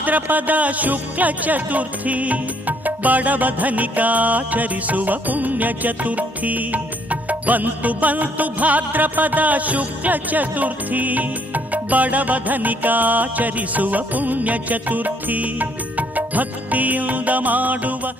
ಭಾದ್ರಪದ ಶುಕ್ಲ ಚತುರ್ಥಿ ಬಡವ ಧನಿಕಾಚರಿಸುವ ಪುಣ್ಯ ಚತುರ್ಥಿ. ಬಂತು ಬಂತು ಭಾದ್ರಪದ ಶುಕ್ಲ ಚತುರ್ಥಿ ಬಡವ ಧನಿಕಾಚರಿಸುವ ಪುಣ್ಯ ಚತುರ್ಥಿ. ಭಕ್ತಿಯಿಂದ ಮಾಡುವ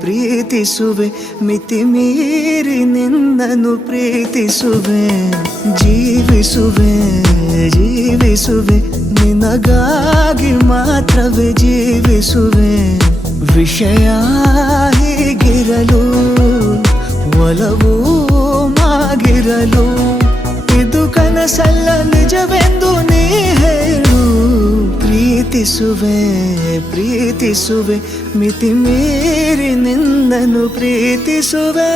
ಪ್ರೀತಿಸುವೆ ಮಿತಿ ಮೀರಿ ನಿನ್ನನ್ನು ಪ್ರೀತಿಸುವೆ. ಜೀವಿಸುವೆ ನಿನಗಾಗಿ ಮಾತ್ರವೇ ಜೀವಿಸುವೆ. ವಿಷಯ ಹೀಗಿರಲು ಒಲವು ಮಾಗಿರಲು ಇದು ಕನಸಲ್ಲ ನಿಜವೆಂದು ನೀ ಹೇಳು. ಪ್ರೀತಿಸುವೆ ಮಿತಿ ಮೀರಿ ನಿನ್ನನ್ನು ಪ್ರೀತಿಸುವೆ.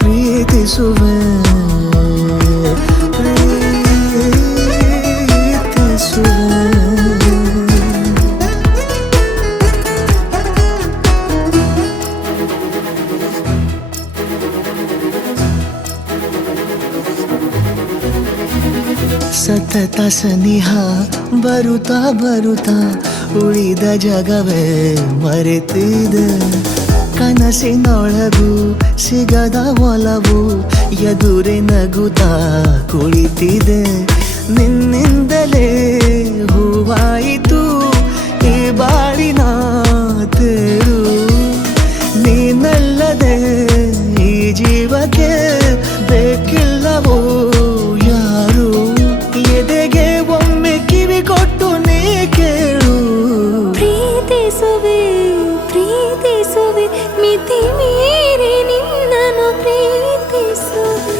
ಪ್ರೀತಿಸುವೆ ಸತತ ಸನಿಹ ಬರುತ್ತಾ ಉಳಿದ ಜಗವೇ ಮರೆತಿದೆ. ಕನಸಿನೊಳಗೂ ಸಿಗದ ಒಲವು ಎದುರೆ ನಗುತ್ತಾ ಕುಳಿತಿದೆ. ನಿನ್ನಿಂದಲೇ ಹೂವಾಯಿತು ಈ ಬಾಳಿನ ತೇರು. ನೀನಲ್ಲದೆ ಈ ಜೀವಕ್ಕೆ ಬೇಕಿಲ್ಲವೋ ಯಾರು. ಎದೆಗೆ ಒಮ್ಮೆ ಕಿವಿ ಕೊಟ್ಟು ನೀ ಕೇಳು. ಪ್ರೀತಿಸುವೆ ಮಿತಿ ಮೀರಿ ನಿನ್ನನ್ನು ಪ್ರೀತಿಸುವೆ.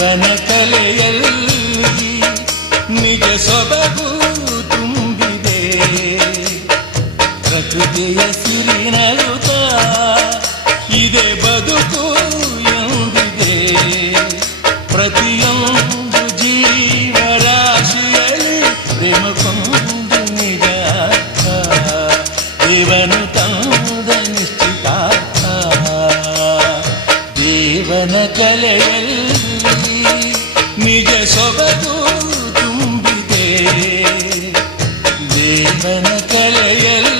ಜೀವನ ಕಲೆಯಲ್ಲಿ ನಿಜ ಸೊಬಗು ತುಂಬಿದೆ ಪ್ರಕೃತಿಯ ಸಿರಿನಗುತ್ತ ಇದೆ ಬದುಕು ಎಂದಿದೆ ಪ್ರತಿಯೊಂದು ಜೀವರಾಶಿಯಲ್ಲಿ ಪ್ರೇಮ ಕೊಂದು ನಿಜ ದೇವನು ತಂದ ನಿಶ್ಚಿತಾರ್ಥ ದೇವನ ಕಲೆಯಲ್ಲಿ ನಿಜ ಸೊಬಗು ತುಂಬಿದೆ ದೇವನ ಕಲೆಯಲ್ಲಿ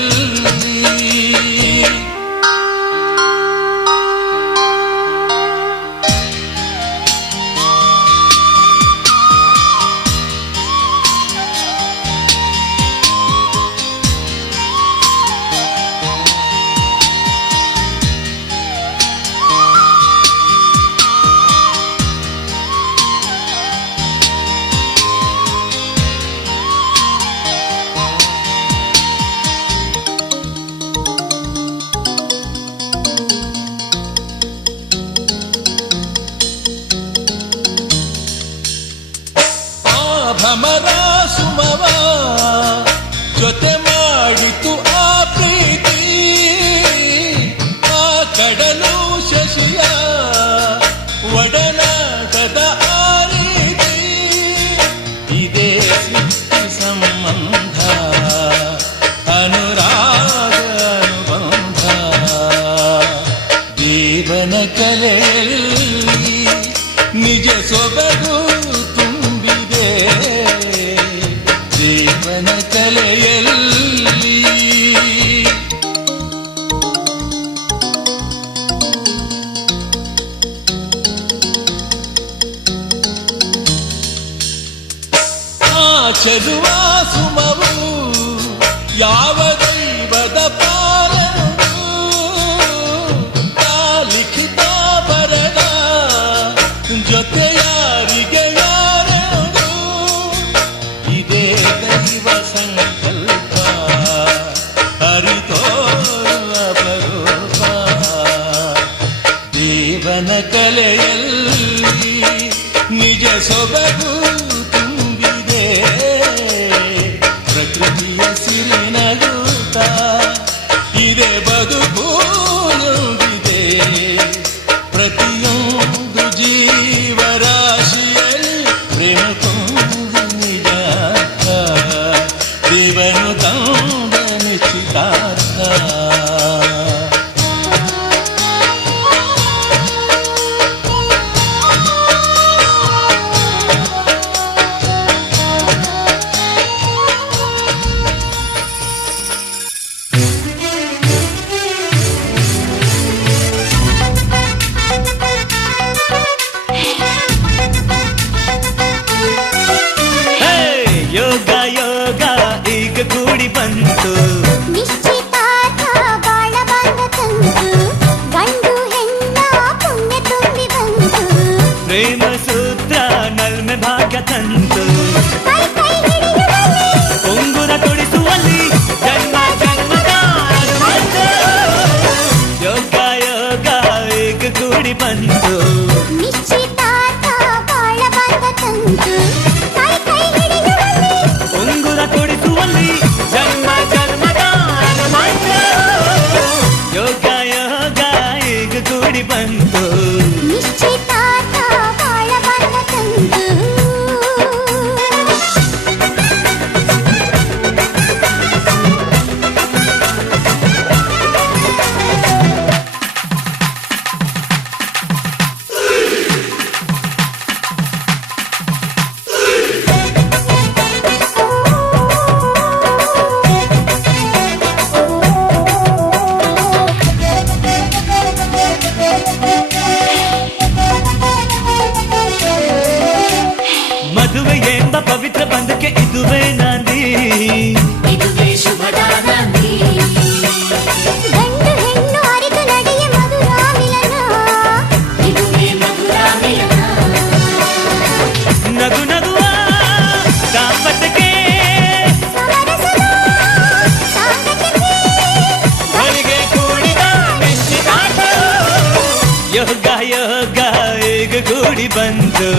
ಭ್ರಮರ ಸುಮವ ಜೊತೆ ಮಾಡಿತು ಆ ಪ್ರೀತಿ ಆ ಕಡಲು ಶಶಿಯ ಒಡನಾಟದ ಆ ರೀತಿ ಇದೇ ಸೃಷ್ಟಿ ಸಂಬಂಧ ಅನುರಾಗ ಅನುಬಂಧ ದೇವನ ಕಲೆಯಲ್ಲಿ ನಿಜ ಸೊಬಗು ದೇವನ ಕಲೆಯಲ್ಲಿ ಆ ಚೆಲುವ ಸುಮವು ಯಾವ ದೈವದ ಪಾಲನು ಲಿಖಿತ ಬರದ ಜೊತೆ ಯಾರಿಗೆ ದೈವ ಸಂಕಲ್ಪ ಹರಿತೋರುವ ಅಪರೂಪ ದೇವನ ಕಲೆಯಲ್ಲಿ ನಿಜ ಸೊಬಗು ತುಂಬಿದೆ ಪ್ರಕೃತಿಯ ಸಿರಿನಗುತ್ತ ಇದೆ ಬದುಕು ಎಂದಿದೆ ಪ್ರತಿಯೊಂದು ಜೀವರಾಶಿಯಲ್ಲಿ ಪ್ರೇಮ ಕೊಂದು ನಿಜ ದೇವನು ತಂದ ನಿಶ್ಚಿತಾರ್ಥ ಕೂಡಿ ಬಂತು ನಿಶ್ಚಿತಾರ್ಥ ಬಾಳ ಬಂದ ತಂತು ಗಂಡು ಹೆಣ್ಣ ಪುಣ್ಯ ತುಂಬಿ ಬಂತು ಪ್ರೇಮ ಸೂತ್ರ ನಲ್ಮೆ ಭಾಗ್ಯ ತಂತು ಕೈ ಕೈ ಹಿಡಿಯುವಲ್ಲಿ ಉಂಗುರ ತೊಡಿಸುವಲ್ಲಿ ಜನ್ಮ ಜನ್ಮದ ಅನುಬಂಧ ಯೋಗ ಯೋಗ ಈಗ ಕೂಡಿ ಬಂತು ನಿಶ್ಚಿತಾರ್ಥ ಬಾಳ ಬಂದ ತಂತು ಕೈ ಕೈ ಹಿಡಿಯುವಲ್ಲಿ ಉಂಗುರ ತೊಡಿಸುವಲ್ಲಿ ಜನ್ಮ ಜನ್ಮದ ಅನುಬಂಧ ಯೋಗ ಯೋಗ ಈಗ ಕೂಡಿ ಬಂತು ನಿಶ್ಚಿತಾರ್ಥ ಬಾಳ ಬಂದ ತಂತು ಮದುವೆ ಎಂಬ ಪವಿತ್ರ ಬಂಧಕ್ಕೆ ಇದುವೇ ನಾಂದಿ ಇದುವೇ ಶುಭದ ನಾಂದಿ ಗಂಡು ಹೆಣ್ಣು ಅರಿತು ನಡೆಯ ಮಧುರ ಮಿಲನ ಇದುವೇ ಮಧುರ ಮಿಲನ ನಗು ನಗುವ ದಾಂಪತ್ಯಕ್ಕೆ ಸಮರಸದ ಸಾಂಗತ್ಯಕ್ಕೆ ಬಳಿಗೆ ಕೂಡಿದ ನಿಶ್ಚಿತಾರ್ಥ ಯೋಗ ಯೋಗ ಈಗ ಕೂಡಿ ಬಂತು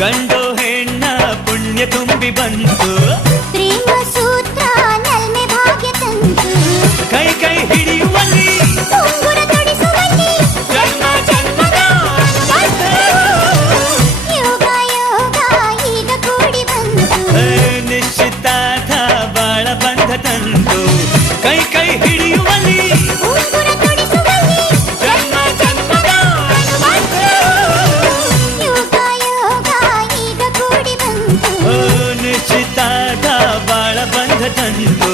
ಗಂಡು ಹೆಣ್ಣ ಪುಣ್ಯ ತುಂಬಿ ಬಂತು. ಪ್ರೇಮ ಸೂತ್ರ ನಲ್ಮೆ ಭಾಗ್ಯ ತಂತು. ಕೈ ಕೈ ಹಿಡಿಯುವಲ್ಲಿ ಉಂಗುರ ತೊಡಿಸುವಲ್ಲಿ ಜನ್ಮ ಜನ್ಮದ ಅನುಬಂಧ. ಯೋಗ ಯೋಗ ಈಗ ಕೂಡಿ ಬಂತು. ನಿಶ್ಚಿತಾರ್ಥ ಬಾಳ ಬಂಧ ತಂತು. ಕೈ ಕೈ ಹಿಡಿಯುವಲ್ಲಿ ಉಂಗುರ ತೊಡಿಸುವಲ್ಲಿ ಜನ್ಮ ಜನ್ಮದ ಅನುಬಂಧ. ಯೋಗ ಯೋಗ ಈಗ ಕೂಡಿ ಬಂತು. ನಿಶ್ಚಿತಾರ್ಥ ಬಾಳ ಬಂಧ ತಂತು.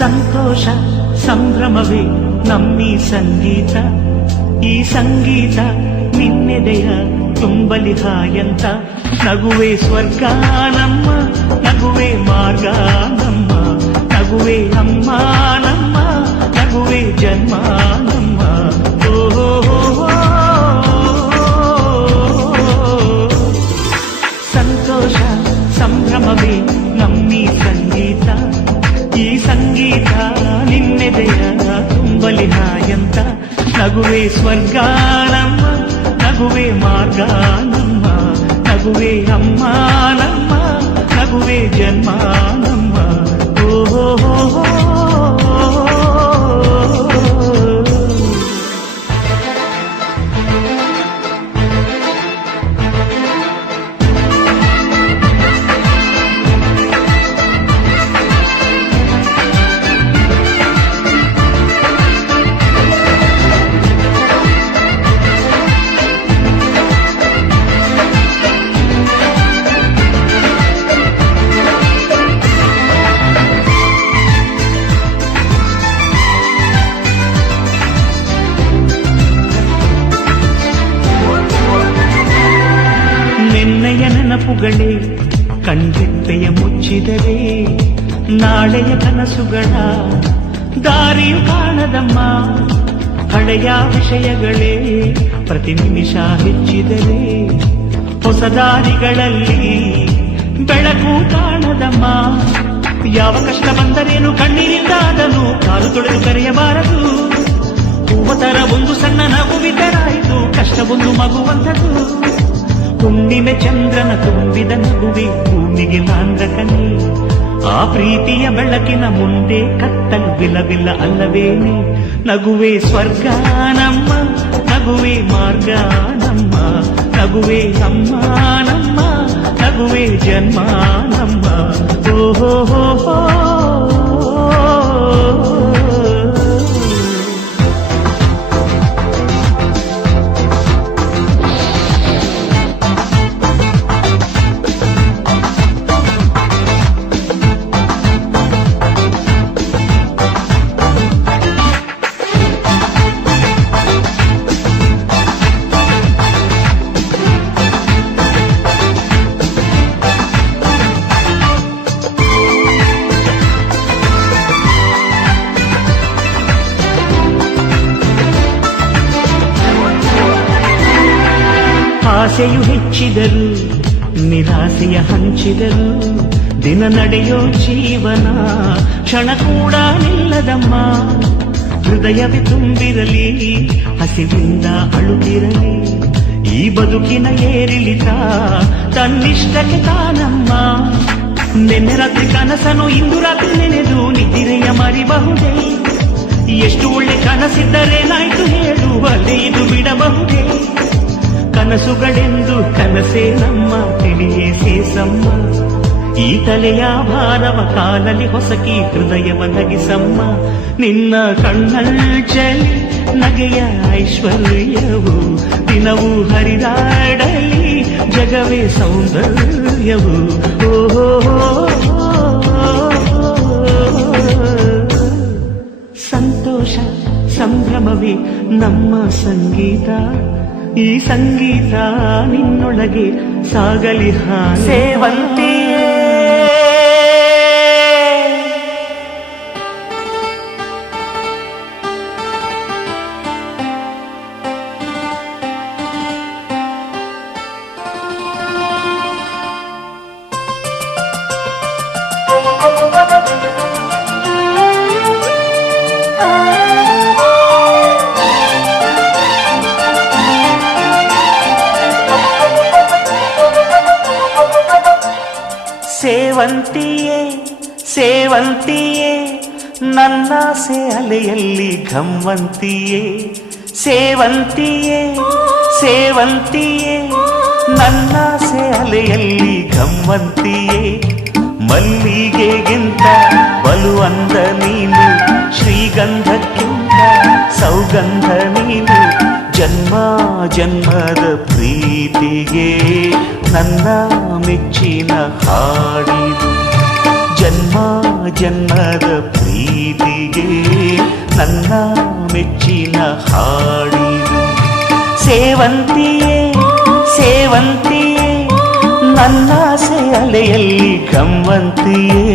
ಸಂತೋಷ ಸಂಭ್ರಮವೇ ನಮ್ಮೀ ಸಂಗೀತ. ಈ ಸಂಗೀತ ನಿನ್ನೆದೆಯ ತುಂಬಲಿ ಹಾಯಂತ. ನಗುವೆ ಸ್ವರ್ಗ ನಮ್ಮ, ನಗುವೆ ಮಾರ್ಗ ನಮ್ಮ, ನಗುವೆ ಅಮ್ಮ ನಮ್ಮ, ನಗುವೆ ಜನ್ಮ ನಮ್ಮ. ಸಂತೋಷ ಸಂಭ್ರಮವೇ ನಮ್ಮೀ ಸಂಗೀತ. ಈ ಸಂಗೀತ ನಿನ್ನೆದೆಯ ತುಂಬಲಿ ಹಾಯಂತ. ನಗುವೆ ಸ್ವರ್ಗ ನಮ್ಮ, ನಗುವೆ ಮಾರ್ಗ ನಮ್ಮ, ನಗುವೆ ಅಮ್ಮ ನಮ್ಮ, ನಗುವೆ ಜನ್ಮ ನಮ್ಮ. ನಿನ್ನೆಯ ನೆನಪುಗಳೇ ಕಣ್ರೆಪ್ಪೆಯ ಮುಚ್ಚಿದರೆ ನಾಳೆಯ ಕನಸುಗಳ ದಾರಿಯು ಕಾಣದಮ್ಮ. ಹಳೆಯ ವಿಷಯಗಳೇ ಪ್ರತಿ ನಿಮಿಷ ಹೆಚ್ಚಿದರೆ ಹೊಸ ದಾರಿಗಳಲ್ಲಿ ಬೆಳಕು ಕಾಣದಮ್ಮ. ಯಾವ ಕಷ್ಟ ಬಂದರೇನು ಕಣ್ಣೀರಿಂದ ಅದನ್ನು ಕಾಲು ತೊಳೆದು ಕರೆಯಬಾರದು. ಹೂವತರ ಒಂದು ಸಣ್ಣ ನಗುವಿದರಾಯಿತು, ಕಷ್ಟವೊಂದು ಮಗುವಂಥದ್ದು. ಹುಣ್ಣಿಮೆ ಚಂದ್ರನ ತುಂಬಿದ ನಗುವೆ ಭೂಮಿಗೆ ಮಾಂದ್ರಕನೆ. ಆ ಪ್ರೀತಿಯ ಬೆಳಕಿನ ಮುಂದೆ ಕತ್ತಲು ಬಿಲವಿಲ್ಲ ಅಲ್ಲವೇನೆ. ನಗುವೆ ಸ್ವರ್ಗ ನಮ್ಮ, ನಗುವೆ ಮಾರ್ಗ ನಮ್ಮ, ನಗುವೆ ಅಮ್ಮ ನಮ್ಮ, ನಗುವೆ ಜನ್ಮ ನಮ್ಮ. ಓಹೋ ಆಸೆಯು ಹೆಚ್ಚಿದರು, ನಿರಾಸೆಯ ಹಂಚಿದರು. ದಿನ ನಡೆಯೋ ಜೀವನ ಕ್ಷಣ ಕೂಡ ನಿಲ್ಲದಮ್ಮ. ಹೃದಯವೇ ತುಂಬಿರಲಿ, ಹಸಿವಿಂದ ಅಳುತ್ತಿರಲಿ. ಈ ಬದುಕಿನ ಏರಿಳಿತ ತನ್ನಿಷ್ಟಕ್ಕೆ ತಾನಮ್ಮ. ನಿನ್ನೆ ರಾತ್ರಿ ಕನಸನು ಇಂದು ರಾತ್ರಿ ನೆನೆದು ನಿದ್ದಿರೆಯ ಮರಿಬಹುದೇ. ಎಷ್ಟು ಒಳ್ಳೆ ಕನಸಿದ್ದರೇನಾಯ್ತು ಹೇಳು, ಅಲ್ಲೇ ಇದು ಬಿಡಬಹುದೇ. ಕನಸುಗಳೆಂದು ಕನಸೇ ನಮ್ಮ ತಿಳಿಯೇ ಸೇಸಮ್ಮ. ಈ ತಲೆಯ ಭಾರವ ಕಾಲಲ್ಲಿ ಹೊಸಕಿ ಹೃದಯವ ನಗಿಸಮ್ಮ. ನಿನ್ನ ಕಣ್ಣಂಚಲಿ ನಗೆಯ ಐಶ್ವರ್ಯವು ದಿನವೂ ಹರಿದಾಡಲಿ, ಜಗವೇ ಸೌಂದರ್ಯವು. ಸಂತೋಷ ಸಂಭ್ರಮವೇ ನಮ್ಮ ಸಂಗೀತ. ಈ ಸಂಗೀತ ನಿನ್ನೊಳಗೆ ಸಾಗಲಿ ಸೇವಂತಿಯೇ. ಸೇವಂತಿಯೇ ಸೇವಂತಿಯೇ ನನ್ನಾಸೆ ಅಲೆಯಲ್ಲಿ ಘಮ್ಮಂತಿಯೇ. ಸೇವಂತಿಯೇ ಸೇವಂತಿಯೇ ನನ್ನಾಸೆ ಅಲೆಯಲ್ಲಿ ಘಮ್ಮಂತಿಯೇ. ಮಲ್ಲಿಗೆಗಿಂತ ಬಲು ಅಂದ ನೀನು, ಶ್ರೀಗಂಧಕ್ಕಿಂತ ಸೌಗಂಧ ನೀನು. ಜನ್ಮ ಜನ್ಮದ ಪ್ರೀತಿಗೆ ನನ್ನ ಮೆಚ್ಚಿನ ಹಾಡಿದು. ಜನ್ಮ ಜನ್ಮದ ಪ್ರೀತಿಗೆ ನನ್ನ ಮೆಚ್ಚಿನ ಹಾಡಿದು. ಸೇವಂತಿಯೇ ಸೇವಂತಿಯೇ ನನ್ನಾಸೆ ಅಲೆಯಲ್ಲಿ ಗಮ್ಮಂತಿಯೇ.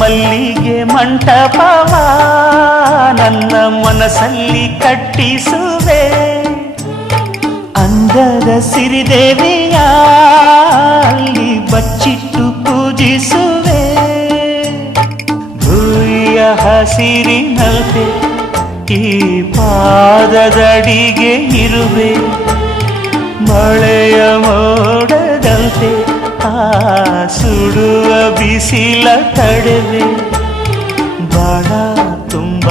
ಮಲ್ಲಿಗೆ ಮಂಟಪವ ನನ್ನ ಮನಸ್ಸಲ್ಲಿ ಕಟ್ಟಿಸುವೆ. ಅಂದದ ಸಿರಿದೇವಿಯ ಅಲ್ಲಿ ಬಚ್ಚಿಟ್ಟು ಪೂಜಿಸುವೆ. ಭೂಯ ಹಸಿರಿನಲ್ತೆ ಈ ಪಾದದಡಿಗೆ ಇರುವೆ. ಮಳೆಯ ಮೋಡದಂತೆ ಆ ಸುಡುವ ಬಿಸಿಲ ತಡೆವೆ. ಬಾಳ ತುಂಬ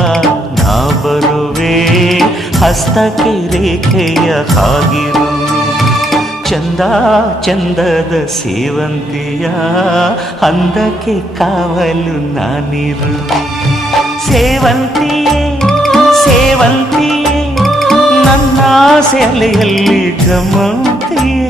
ನಾ ಬರುವೆ, ಹಸ್ತಕ್ಕೆ ರೇಖೆಯ ಹಾಗಿರುವೆ. ಚಂದ ಚಂದದ ಸೇವಂತಿಯ ಅಂದಕ್ಕೆ ಕಾವಲು ನಾನಿರುವೆ. ಸೇವಂತಿಯೇ ಸೇವಂತಿಯೇ ನನ್ನ ಸೆಲೆಯಲ್ಲಿ ಗಮಂತಿಯೇ.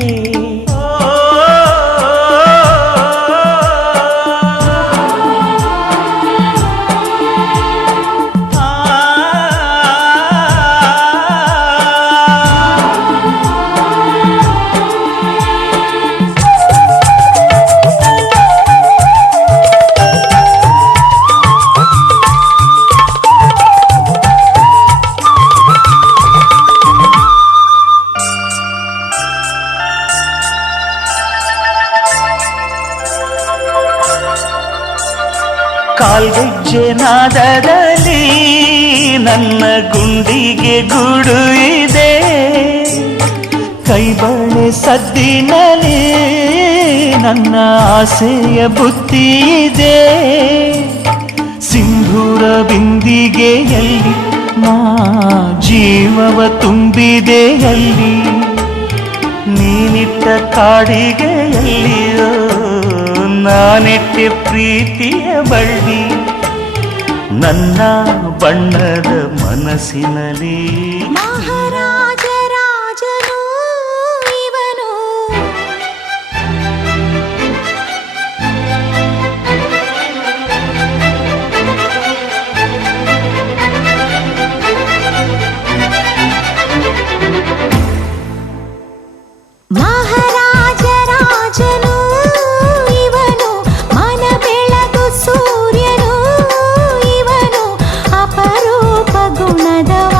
ಕಾಲ್ಗೆಜ್ಜೆ ನಾದದಲ್ಲಿ ನನ್ನ ಗುಂಡಿಗೆ ಗೂಡು ಇದೆ. ಕೈಬಳೆ ಸದ್ದಿನಲ್ಲಿ ನನ್ನ ಆಸೆಯ ಬುತ್ತಿ ಇದೆ. ಸಿಂಧೂರ ಬಿಂದಿಗೆಯಲ್ಲಿ ನಾ ಜೀವವ ತುಂಬಿದೆಯಲ್ಲಿ. ನೀನಿಟ್ಟ ಕಾಡಿಗೆಯಲ್ಲಿಯೋ ನಾನಿಟ್ಟೆ ಪ್ರೀತಿಯ ಬಳ್ಳಿ. ನನ್ನ ಬಣ್ಣದ ಮನಸ್ಸಿನಲ್ಲಿ ಮಹಾರಾಜ ರಾಜನು ಇವನು. ಮಹಾರಾಜ ರಾಜನು ಇವನು, ಮನ ಬೆಳಗು ಸೂರ್ಯನು ಇವನು. ಅಪರೂಪ ಗುಣದವ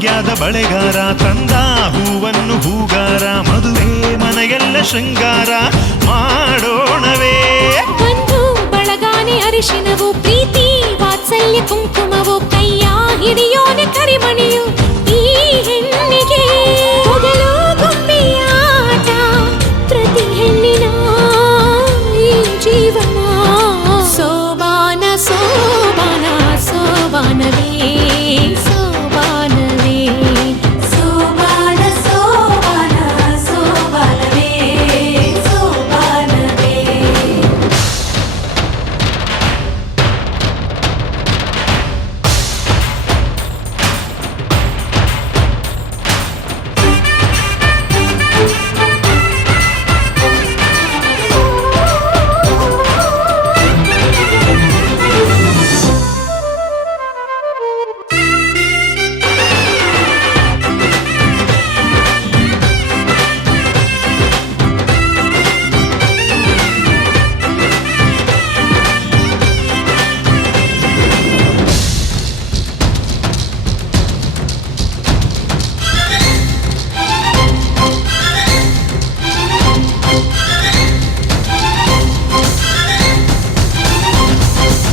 ಭಾಗ್ಯದ ಬಳೆಗಾರ ತಂದ ಹೂವನ್ನು ಹೂಗಾರ ಮದುವೆ ಮನೆಗೆಲ್ಲ ಶೃಂಗಾರ ಮಾಡೋಣವೇ. ಬಂಧು ಬಳಗಾನೆ ಅರಿಶಿನವು ಪ್ರೀತಿ ವಾತ್ಸಲ್ಯ ಕುಂಕುಮವು ಕೈಯ ಹಿಡಿಯೋನೆ ಕರಿಮಣಿಯು ಈ ಹೆಣ್ಣಿಗೆ ಮೊದಲು ಗೊಂಬೆಯ ಆಟ ಪ್ರತಿ ಹೆಣ್ಣಿನ ಈ ಜೀವನ ಸೋಬಾನ ಸೋಬಾನ ಸೋಬಾನವೇ ಸೋಬಾನವೇ ಸೋಬಾನ ಸೋಬಾನ ಸೋಬಾನವೇ ಸೋಬಾನವೇ.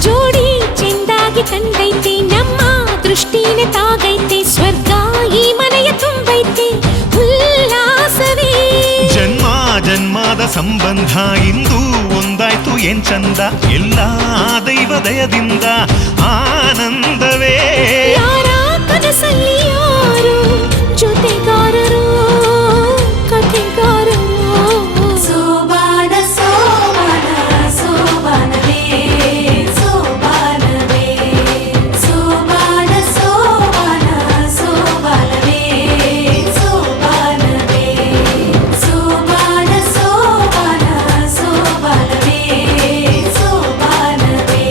ಜೋಡಿ ಚೆಂದಾಗಿ ಕಂಡೈತೆ ನಮ್ಮ ದೃಷ್ಟಿನೇ ತಾಗೈತೆ ಸ್ವರ್ಗ ಈ ಮನೆಯ ತುಂಬೈತೆ ಉಲ್ಲಾಸವೇ. ಜನ್ಮ ಜನ್ಮದ ಸಂಬಂಧ ಇಂದು ಒಂದಾಯ್ತು ಏನ್ ಚಂದ ಎಲ್ಲ ದೈವ ದಯದಿಂದ ಆನಂದವೇ. ಯಾರ ಕನಸಲ್ಲಿ ಯಾರು ಜೊತೆಗಾರರು ಕಥೆಗಾರರು ಸೋಬಾನ ಸೋಬಾನ ಸೋಬಾನವೇ ಸೋಬಾನವೇ ಸೋಬಾನ ಸೋಬಾನ ಸೋಬಾನವೇ ಸೋಬಾನವೇ ಸೋಬಾನ ಸೋಬಾನ ಸೋಬಾನವೇ ಸೋಬಾನವೇ.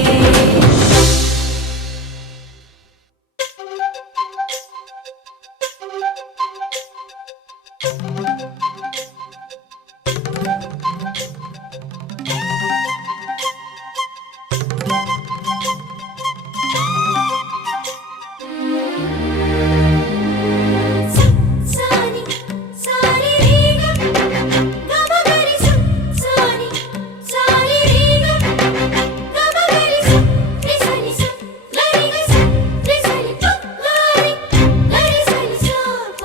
ಸಾನಿ ಸಾರಿ ರೀಗ ಗಮಗರಿ ಸಾನಿ ಸಾರಿ ರೀಗ ಗಮಗರಿ ರಿಸನಿ ಗರಿ ರಿಸನಿ ಗರಿ ಸನಿ ಸಾಪ.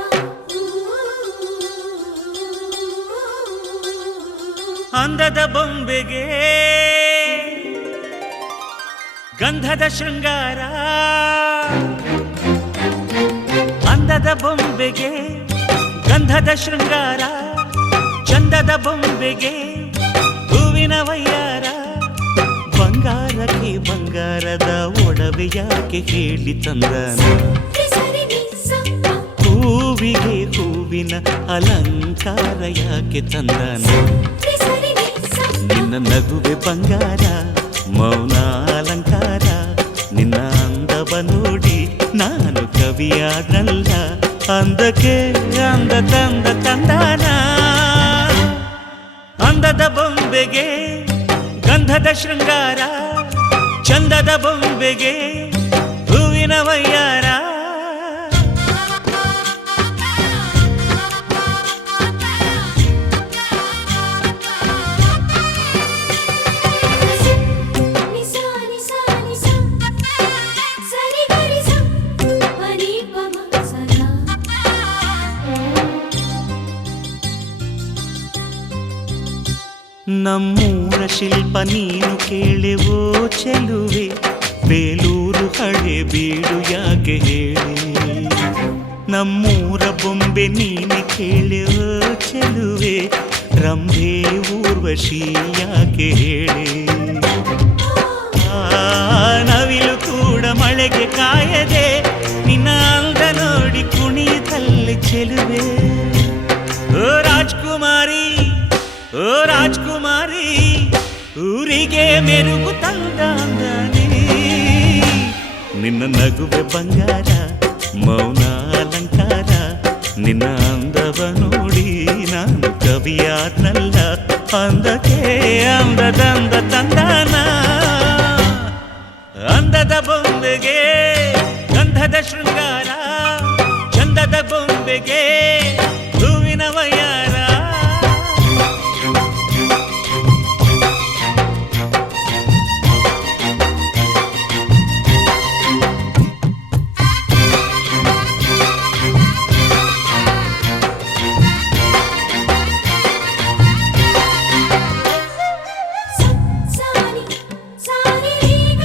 ಅಂದದ ಬೊಂಬೆಗೆ ಗಂಧದ ಶೃಂಗಾರ ಅಂದದ ಬೊಂಬೆಗೆ ಗಂಧದ ಶೃಂಗಾರ ಚಂದದ ಬೊಂಬೆಗೆ ಹೂವಿನ ವಯ್ಯಾರ ಬಂಗಾರಕ್ಕೆ ಬಂಗಾರದ ಒಡವೆ ಯಾಕೆ ಹೇಳಿ ತಂದನ ರಿಸನಿ ನಿ ಸಾಪ ಹೂವಿಗೆ ಹೂವಿನ ಅಲಂಕಾರ ಯಾಕೆ ತಂದನ ರಿಸನಿ ನಿ ಸಾಪ ನಿನ್ನ ನಗುವೆ ಬಂಗಾರ ಮೌನ ಅಲಂಕಾರ ನಿನ್ನ ಅಂದವ ನೋಡಿ ನಾನು ಕವಿಯಾದಲ್ಲ ಅಂದಕ್ಕೆ ಅಂದ ತಂದ ತಂದಾನ ಅಂದದ ಬೊಂಬೆಗೆ ಗಂಧದ ಶೃಂಗಾರ ಚಂದದ ಬೊಂಬೆಗೆ ಹೂವಿನ ವಯ್ಯಾರ ನಿಸಾನಿ ಸಾನಿ ಸಾ ಸರಿ ಗರಿ ಸಾ ಮನಿ ಪಮ ಸದಾ. ನಮ್ಮೂರ ಶಿಲ್ಪ ನೀನು ಕೇಳೆವೋ ಚೆಲುವೆ ಬೇಲೂರು ಹಳೆ ಬೀಡು ಯಾಕೆ ಹೇಳಿ ನಮ್ಮೂರ ಬೊಂಬೆ ನೀನೆ ಕೇಳೆವೋ ಚೆಲುವೆ ರಂಭೆ ಊರ್ವಶಿ ಯಾಕೆ ಹೇಳಿ ನವಿಲು ಕೂಡ ಮಳೆಗೆ ಕಾಯದೆ ನಿನ್ನ ಅಂದ ನೋಡಿ ಕುಣಿಯುತ್ತಲ್ಲಿ ಚೆಲುವೆ ಓ ರಾಜ್ಕುಮಾರಿ ಓ ರಾಜ್ಕುಮಾರಿ ಊರಿಗೆ ಮೆರುಗು ತಂದಾನೆ ನಿನ್ನ ನಗುವೆ ಬಂಗಾರ ಮೌನ ಅಲಂಕಾರ ನಿನ್ನ ಅಂದವ ನೋಡಿ ನಾನು ಕವಿಯಾದ್ನಲ್ಲ ಅಂದಕ್ಕೆ ಅಂದದಂದ ತಂದಾನ ಅಂದದ ಬೊಂಬೆಗೆ ಗಂಧದ ಶೃಂಗಾರ ಅಂದದ ಬೊಂಬೆಗೆ ಹೂವಿನ ವಯ್ಯಾರ ಸಾರಿ ಸಾರಿ ಈಗ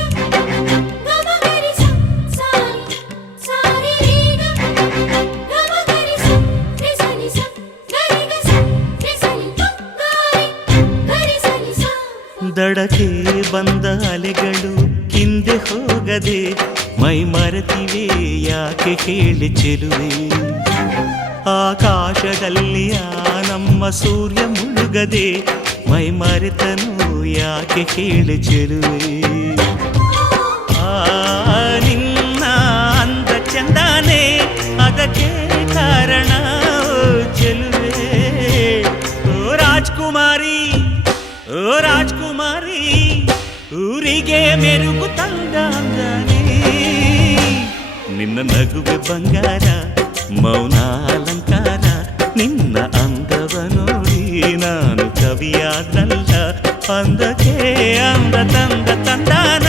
ಗಮಗರಿ ಸಾರಿ ಸಾರಿ ಈಗ ಗಮಗರಿ ರಿಸನಿ ಗರಿಗ ರಿಸನಿ ಗರಿ ಸನಿ ದಡಕ್ಕೆ ಬಂದ ಅಲೆಗಳು ಹಿಂದೆ ಹೋಗದೆ ಮೈ ಮರೆತಿವೆ ಯಾಕೆ ಕೇಳಿ ಚೆಲುವೆ ಆಕಾಶದಲ್ಲಿ ನಮ್ಮ ಸೂರ್ಯ ಮುಳುಗದೆ ಮೈ ಮರೆತನು ಯಾಕೆ ಕೇಳಿ ಚೆಲುವೆ ನಿನ್ನ ಅಂದ ಚಂದಾನೆ ಅದಕ್ಕೆ ಕಾರಣ ಚೆಲುವೆ ಓ ರಾಜ್ಕುಮಾರಿ ಓ ರಾಜ್ಕುಮಾರಿ ಊರಿಗೆ ಮೆರುಗು ತಂದಾನೆ ನಿನ್ನ ನಗುವೆ ಬಂಗಾರ ಮೌನ ಅಲಂಕಾರ ನಿನ್ನ ಅಂದವ ನೋಡಿ ನಾನು ಕವಿಯಾದಲ್ಲ ಅಂದಕ್ಕೆ ಅಂದ ತಂದ ತಂದಾನ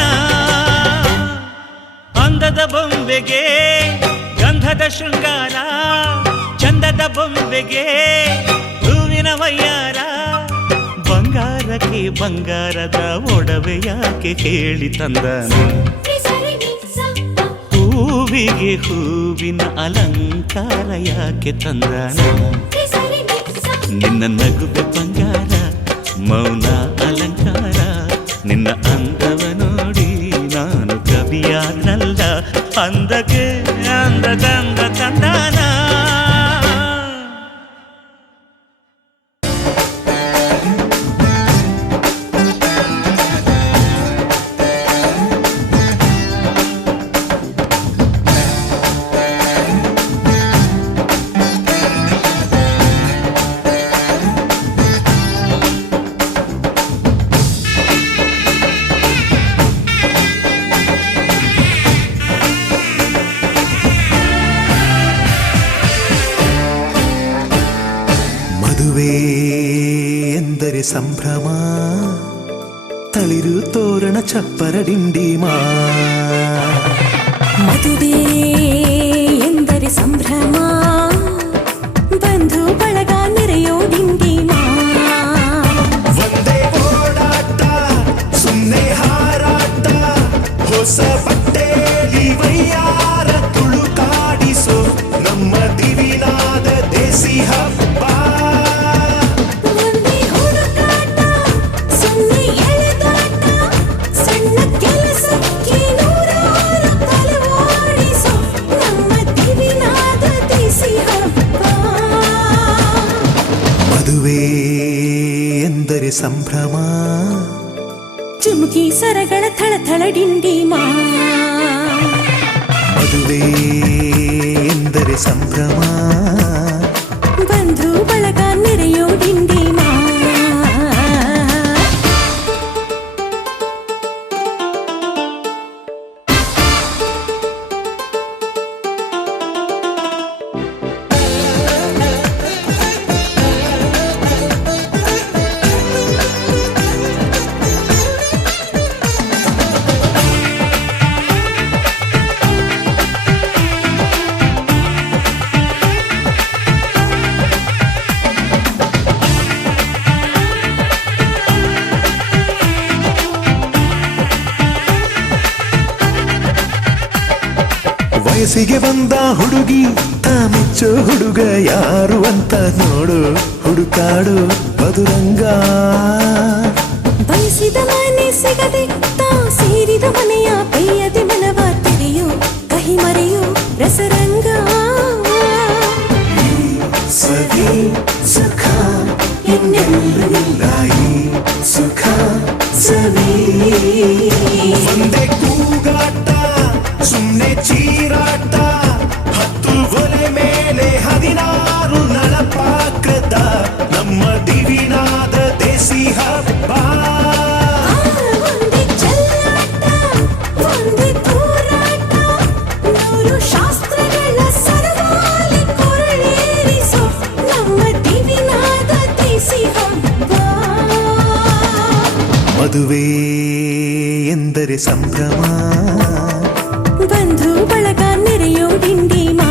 ಅಂದದ ಬೊಂಬೆಗೆ ಗಂಧದ ಶೃಂಗಾರ ಚಂದದ ಬೊಂಬೆಗೆ ಹೂವಿನ ವಯ್ಯಾರ ಬಂಗಾರಕ್ಕೆ ಬಂಗಾರದ ಒಡವೆ ಯಾಕೆ ಕೇಳಿ ತಂದನ ಹೂವಿಗೆ ಹೂವಿನ ಅಲಂಕಾರ ಯಾಕೆ ತಂದನ ನಿನ್ನ ನಗುವೆ ಬಂಗಾರ ಮೌನ ಅಲಂಕಾರ ನಿನ್ನ ಅಂದವ ನೋಡಿ ನಾನು ಕವಿಯಾದಲ್ಲ ಅಂದಕ್ಕೆ ಅಂದದಂದ ತಂದಾನ ಮದುವೆ ಎಂದರೆ ಸಂಭ್ರಮ ತಳಿರು ತೋರಣ ಚಪ್ಪರ ಡಿಂಡಿಮಾ ಮದುವೆ ಎಂದರೆ ಸಂಭ್ರಮ ಬಂಧು ಬಳಗ ನೆರೆಯೋ ಡಿಂಡಿಮಾ ಒಂದೇ ಓಡಾಟ ಸುಮ್ಮನೆ ಹಾರಾಟ ಹೊಸ ಬಟ್ಟೆಲಿ ವಯ್ಯಾರ ತುಳುಕಾಡಿಸೋ ನಮ್ಮ ದಿವಿನಾದ ದೇಸಿ ಹಬ್ಬ ಒಂದೇ ಹುಡುಕಾಟ ಸುಮ್ಮನೆ ಎಳೆದಾಟ ಸಣ್ಣ ಕೆಲಸಕ್ಕೆ ನೂರಾರು ತಲೆವಾಡಿಸೋ ನಮ್ಮ ದಿವಿನಾದ ದೇಸಿ ಹಬ್ಬ ಮದುವೆ ಎಂದರೆ ಸಂಭ್ರಮ ಚುಮುಕಿ ಸರಗಳ ಥಳಥಳ ಡಿಂಡಿಮಾ ಮದುವೆ ಎಂದರೆ ಸಂಭ್ರಮ ಬಂಧು ಬಳಗ ನೆರೆಯೋ ಡಿಂಡಿಮಾ ವಯಸ್ಸಿಗೆ ಬಂದ ಹುಡುಗಿ ಮೆಚ್ಚೋ ಹುಡುಗ ಯಾರು ಅಂತ ನೋಡು ಹುಡುಕಾಡು ಮಧುರಂಗ ಬಯಸಿದ ಮನೆ ಸಿಗದೆ ತಾ ಸೇರಿದ ಮನೆಯ ಬೇಯದೆ ಮನವ ತೆರೆಯೋ ಕಹಿ ಮರೆಯೋ ರಸರಂಗ ಸವಿ ಸುಖ ಇನ್ನೆಲ್ಲೂ ಇಲ್ಲ ಈ ಸುಖ ಸವಿ ಒಂದೇ ಕೂಗಾಟ ಸುಮ್ಮನೆ ಚೀರಾಟ ಹತ್ತು ಒಲೆ ಮೇಲೆ 16 ನಳಪಾಕದ ನಮ್ಮ ದಿವಿನಾದ ದೇಸಿ ಹಬ್ಬ ಒಂದೇ ಚೆಲ್ಲಾಟ ಒಂದೇ ಮದುವೆ ಎಂದರೆ ಸಂಭ್ರಮ, ಬಂಧು ಬಳಗ ನೆರೆಯೋ ಡಿಂಡಿಮಾ.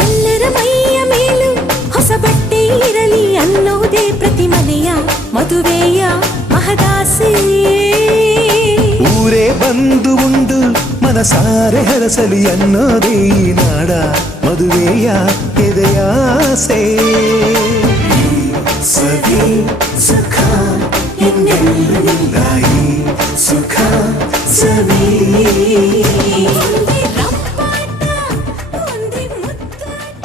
ಎಲ್ಲರ ಮೈಯ ಮೇಲೂ ಹೊಸ ಬಟ್ಟೆ ಇರಲಿ ಅನ್ನೋದೇ ಪ್ರತಿ ಮನೆಯ ಮದುವೆಯ ಮಹದಾಸೆ. ಊರೇ ಬಂದು ಉಂಡು ಮನಸಾರೆ ಹರಸಲಿ ಅನ್ನೋದೇ ಈ ನಾಡ ಮದುವೆಯ ಎದೆಯಾಸೆ. ಸವಿ ಸುಖ ಇನ್ನೆಲ್ಲೂ ಇಲ್ಲ ಈ ಸುಖ ಸವಿ. ಒಂದೇ ರಂಪಾಟ, ಒಂದೇ ಮುತ್ತಾಟ.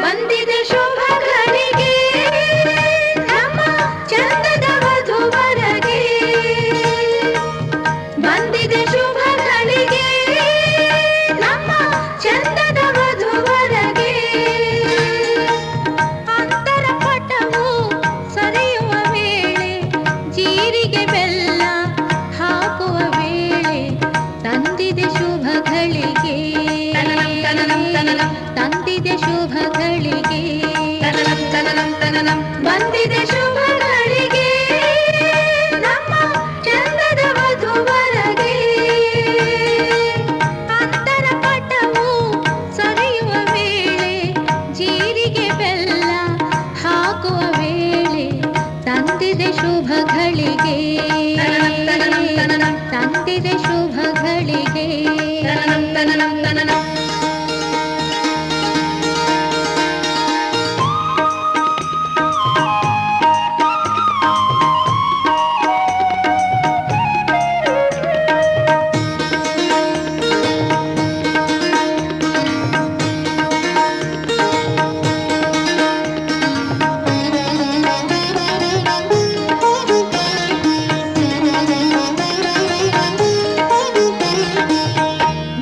ಬಂದಿದೆ ಶುಭ ಘಳಿಗೆ ನಮ್ಮ ಚಂದದ ವಧುವರಗೆ. ಬಂದಿದೆ ಶುಭ ಘಳಿಗೆ ನಮ್ಮ ಚಂದದ ವಧುವರಗೆ. ಅಂತರ ಪಟವು ಸರಿಯುವ ವೇಳೆ, ಜೀರಿಗೆ ಬೆಲ್ಲ ಹಾಕುವ ವೇಳೆ, ತಂದಿದೆ ಶುಭ ಘಳಿಗೆ. ತಂದಿದೆ ಶುಭ ಘಳಿಗೆ. ಬಂದಿದೆ ಶುಭ ಘಳಿಗೆ ನಮ್ಮ ಚಂದದ ವಧುವರಗೆ. ಅಂತರ ಪಟವು ಸರಿಯುವ ವೇಳೆ, ಜೀರಿಗೆ ಬೆಲ್ಲ ಹಾಕುವ ವೇಳೆ, ತಂದಿದೆ ಶುಭ ಘಳಿಗೆ. ತಂದಿದೆ ಶುಭ ಘಳಿಗೆ.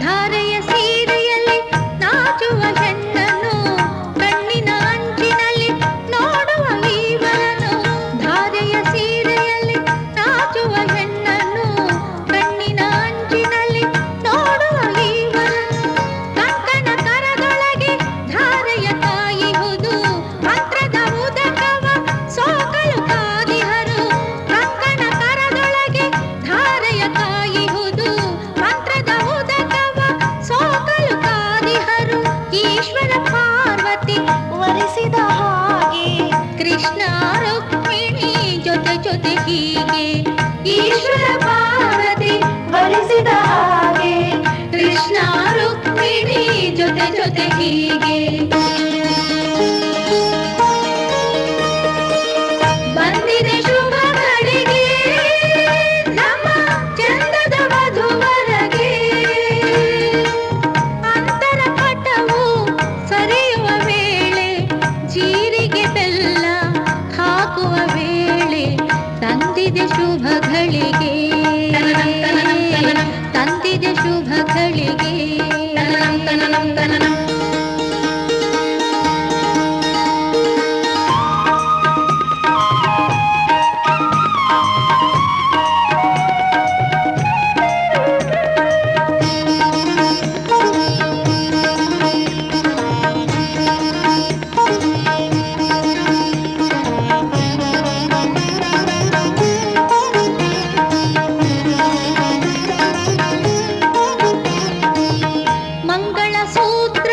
ಧಾರೆಯ ಸೀರೆಯಲ್ಲಿ ನಾಚುವ ಹೆಣ್ಣನ್ನು, ಕಣ್ಣಿನ ಅಂಚಿನಲ್ಲಿ ನೋಡುವ ಈವರನು. ಧಾರೆಯ ಸೀರೆಯಲ್ಲಿ ನಾಚುವ ಹೆಣ್ಣನ್ನು, ಕಣ್ಣಿನ ಅಂಚಿನಲ್ಲಿ ನೋಡುವ ಈವರನು. ಕಂಕಣ ಕರದೊಳಗೆ ಧಾರೆಯ ಕಾಯಿಹುದು, ಮಂತ್ರದ ಉದಕವ ಸೋಕಲು ಕಾದಿಹರು. ಕಂಕಣ ಕರದೊಳಗೆ ಧಾರೆಯ ಕಾಯಿಹುದು, ಮಂತ್ರದ ಉದಕವ ಸೋಕಲು ಕಾದಿಹರು. ಈಶ್ವರ ಪಾರ್ವತಿ ವರಿಸಿದ ಹಾಗೆ, ಕೃಷ್ಣ ರುಕ್ಮಿಣಿ ಜೊತೆ ಜೊತೆ ಹೀಗೆ. ಈಶ್ವರ ಪಾರ್ವತಿ ವರಿಸಿದ ಹಾಗೆ, ಕೃಷ್ಣ ರುಕ್ಮಿಣಿ ಜೊತೆ ಜೊತೆ ಹೀಗೆ. ಬಂದಿದೆ ಶುಭ ಘಳಿಗೆ ನಮ್ಮ ಚಂದದ ವಧುವರಗೆ. ಅಂತರ ಪಟವು ಸರಿಯುವ ವೇಳೆ, ಜೀರಿಗೆ ಬೆಲ್ಲ ಹಾಕುವ ವೇಳೆ, ತಂದಿದೆ ಶುಭ ಘಳಿಗೆ. ತಂದಿದೆ ಶುಭ ಘಳಿಗೆ. ಮಂಗಳ ಸೂತ್ರ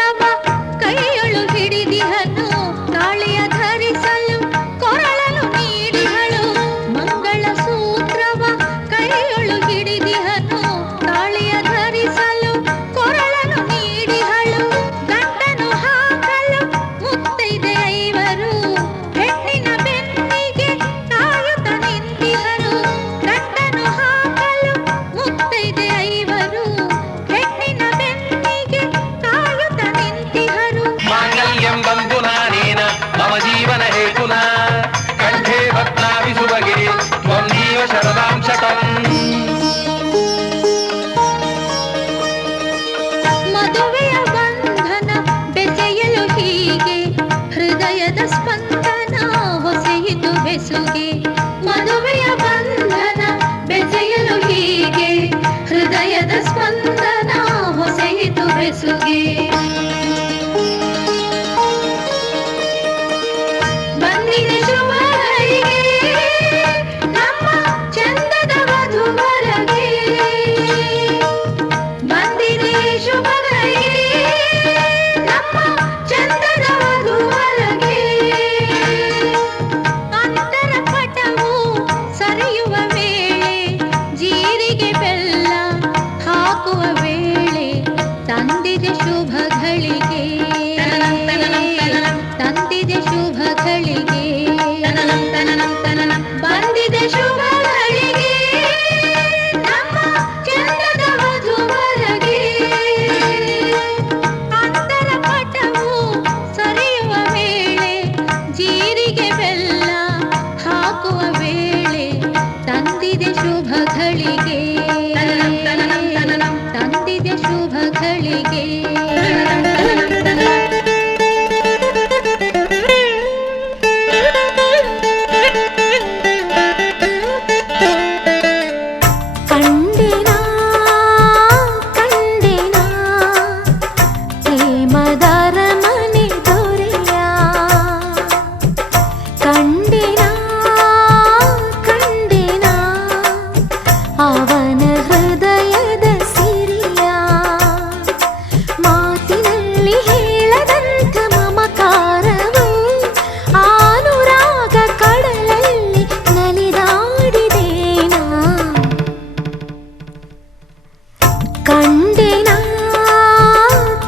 ಕಂಡೆನಾ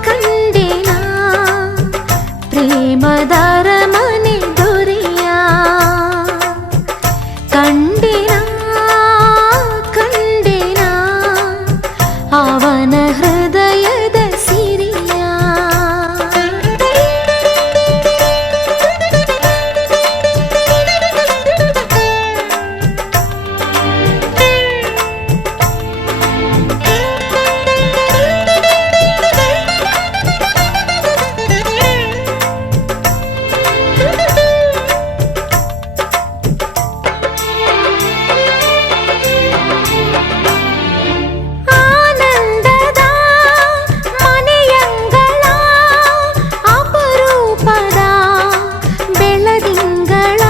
ಕಂಡೆನಾ ಪ್ರೇಮದರ ಮನೆ ದೊರೆಯ ಕಂಡೆನಾ ಕಂಡೆನಾ ಅವನ ಹೃದಯದ ಸಿರಿಯ ಆನಂದದ ಮನೆಯಂಗಳ ಅಪರೂಪದ ಬೆಳದಿಂಗಳ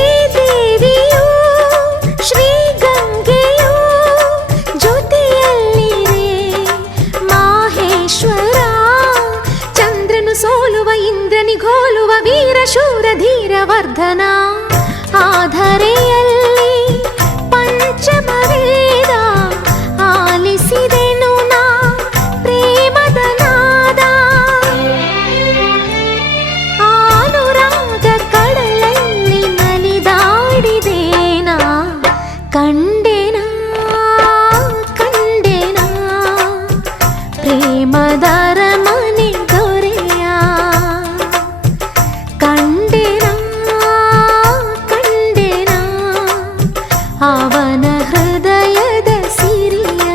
ಶ್ರೀದೇವಿಯು ಶ್ರೀಗಂಗೆಯು ಜೊತೆಯಲ್ಲಿರೆ ಮಾಹೇಶ್ವರ ಚಂದ್ರನು ಸೋಲುವ ಇಂದ್ರನಿಗೋಲುವ ವೀರ ಶೂರ ಧೀರ ವರ್ಧನ ಆಧರೆಯಲ್ಲಿ ಪಂಚಮ ವೇದ ಆಲಿಸಿದೆನು ನಾ ಪ್ರೇಮದ ನಾದ ಆನುರಾಗ ಕಡಲಲ್ಲಿ ನಲಿದಾಡಿದೇನಾ ಕಂಡೆನಾ ಕಂಡೆನಾ ಪ್ರೇಮದರ ಮನೆ ದೊರೆಯ ಕಂಡೆನಾ ಕಂಡೆನಾ ಅವನ ಹೃದಯದ ಸಿರಿಯ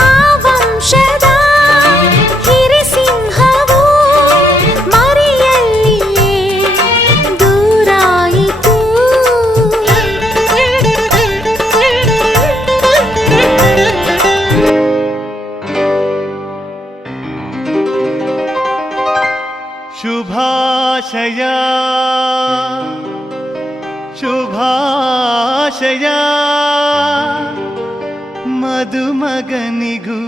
ಆ ವಂಶದ ಹಿರಿಸಿಂಹವು ಮರೆಯಲ್ಲಿಯೇ ದೂರಾಯಿತು ಶುಭಾಶಯ ಶುಭಾಶಯ ಮದುಮಗನಿಗೂ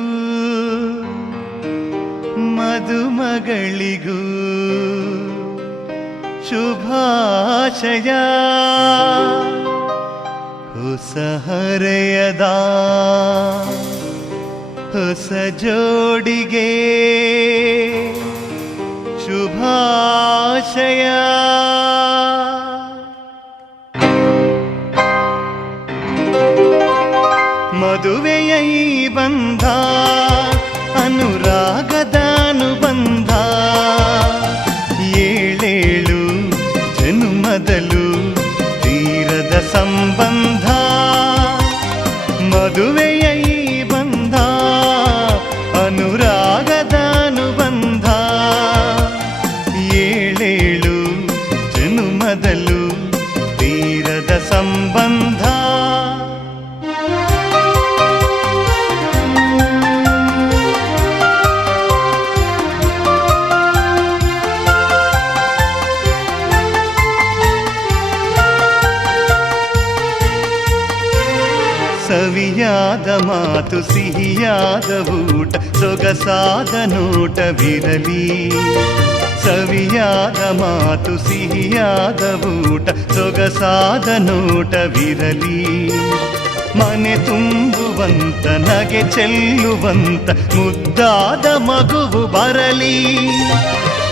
ಮದುಮಗಳಿಗೂ ಶುಭಾಶಯ ಹೊಸ ಹರೆಯದ ಹೊಸ ಜೋಡಿಗೆ ಶುಭಾಶಯ ಮದುವೆಯ ಈ ಬಂಧ ಅನುರಾಗದ ಅನುಬಂಧ ಏಳೇಳು ಜನುಮದಲು ತೀರದ ಸಂಬಂಧ ಮದುವೆಯ ಈ ಬಂಧ ಅನುರಾಗದ ಅನುಬಂಧ ಏಳೇಳು ಜನುಮದಲು ತೀರದ ಸಂಬಂಧ ಸವಿಯಾದ ಮಾತು ಸಿಹಿಯಾದ ಊಟ ಸೊಗಸಾದ ನೋಟವಿರಲಿ ಸವಿಯಾದ ಮಾತು ಸಿಹಿಯಾದ ಊಟ ಸೊಗಸಾದ ನೋಟವಿರಲಿ ಮನೆ ತುಂಬುವಂತ ನಗೆ ಚೆಲ್ಲುವಂತ ಮುದ್ದಾದ ಮಗುವು ಬರಲಿ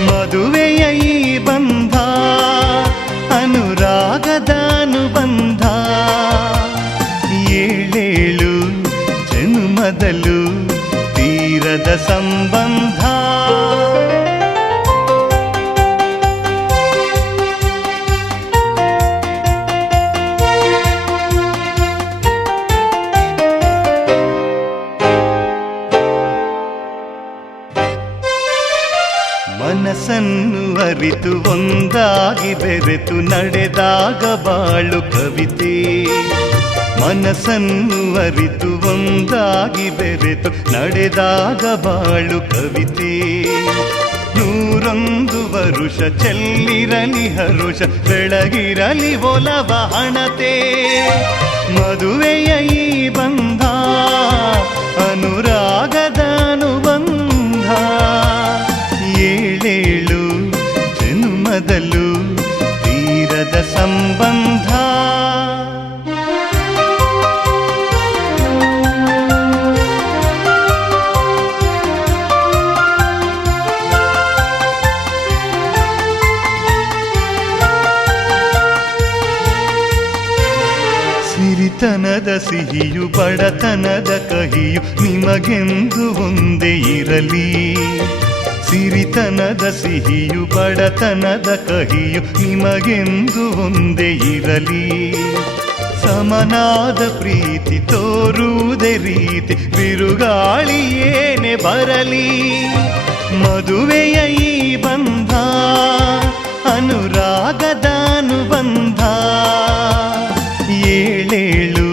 ಮದುವೆಯ ಈ ಬಂಧ ಅನುರಾಗದ ಅನುಬಂಧ ಏಳೇಳು ಜನುಮದಲು ತೀರದ ಸಂಬಂಧ ಮನಸ್ಸನ್ನು ಅರಿತು ಒಂದಾಗಿ ಬೆರೆತು ನಡೆದಾಗ ಬಾಳು ಕವಿತೆ ಮನಸ್ಸನ್ನು ಅರಿತು ಒಂದಾಗಿ ಬೆರೆತು ನಡೆದಾಗ ಬಾಳು ಕವಿತೆ 101 ವರುಷ ಚೆಲ್ಲಿರಲಿ ಹರುಷ ಬೆಳಗಿರಲಿ ಒಲವ ಹಣತೆ ಮದುವೆಯ ಈ ಬಂಧ ಅನುರಾಗದ ಅನುಬಂಧ ಏಳೇಳು ಜನ್ಮದಲ್ಲೂ ತೀರದ ಸಂಬಂಧ ಸಿರಿತನದ ಸಿಹಿಯು ಬಡತನದ ಕಹಿಯು ನಿಮಗೆಂದು ಒಂದೇ ಇರಲಿ ಸಿರಿತನದ ಸಿಹಿಯು ಬಡತನದ ಕಹಿಯು ನಿಮಗೆಂದು ಒಂದೇ ಇರಲಿ ಸಮನಾದ ಪ್ರೀತಿ ತೋರುವುದೇ ರೀತಿ ಬಿರುಗಾಳಿ ಏನೇ ಬರಲಿ ಮದುವೆಯ ಈ ಬಂಧ ಅನುರಾಗದ ಅನುಬಂಧ ಏಳೇಳು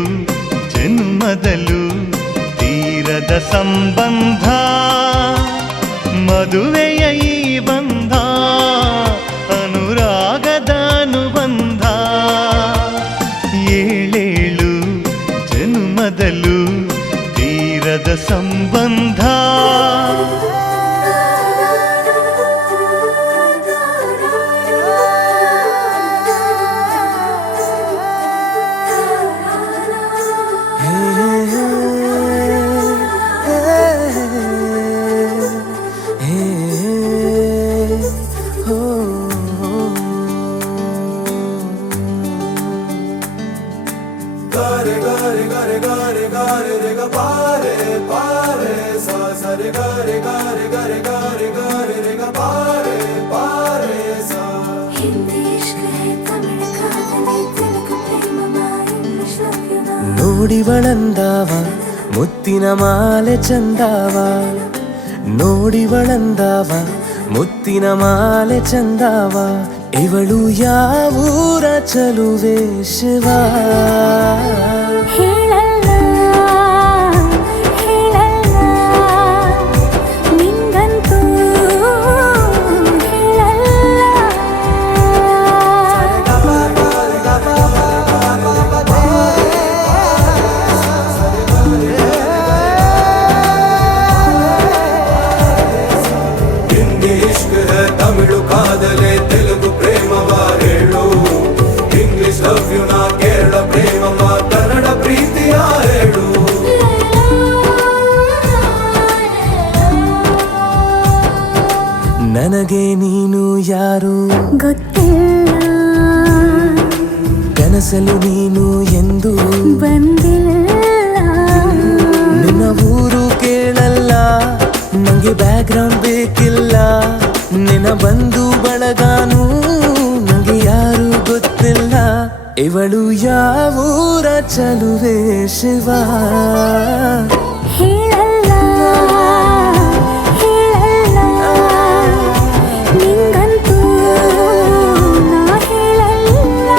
ಜನ್ಮದಲ್ಲೂ ತೀರದ ಸಂಬಂಧ ಮದುವೆಯ ಈ ಬಂಧ ಅನುರಾಗದ ಅನುಬಂಧ ಏಳೇಳು ಜನ್ಮದಲ್ಲೂ ತೀರದ ಸಂಬಂಧ ನೋಡಿವಳಂದಾವ ಮುತ್ತಿನ ಮಾಲೆ ಚಂದಾವ ನೋಡಿವಳಂದಾವ ಮುತ್ತಿನ ಮಾಲೆ ಚಂದಾವ ಇವಳು ಯಾವೂರ ಚಲುವೆ ಶಿವ ನನಗೆ ನೀನು ಯಾರು ಗೊತ್ತಿಲ್ಲ ಕನಸಲು ನೀನು ಎಂದು ಬಂದಿಲ್ಲ ನಿನ್ನ ಊರು ಕೇಳಲ್ಲ ನಂಗೆ ಬ್ಯಾಕ್ಗ್ರೌಂಡ್ ಬೇಕಿಲ್ಲ ನಿನ್ನ ಬಂಧು ಬಳಗಾನು ನಂಗೆ ಯಾರು ಗೊತ್ತಿಲ್ಲ ಇವಳು ಯಾವೂರ ಚಲುವೆ ಶಿವ ಹೇಳಲ್ಲ ಹೇಳಲ್ಲ ನಿಂಗಂತೂ ನಾ ಹೇಳಲ್ಲ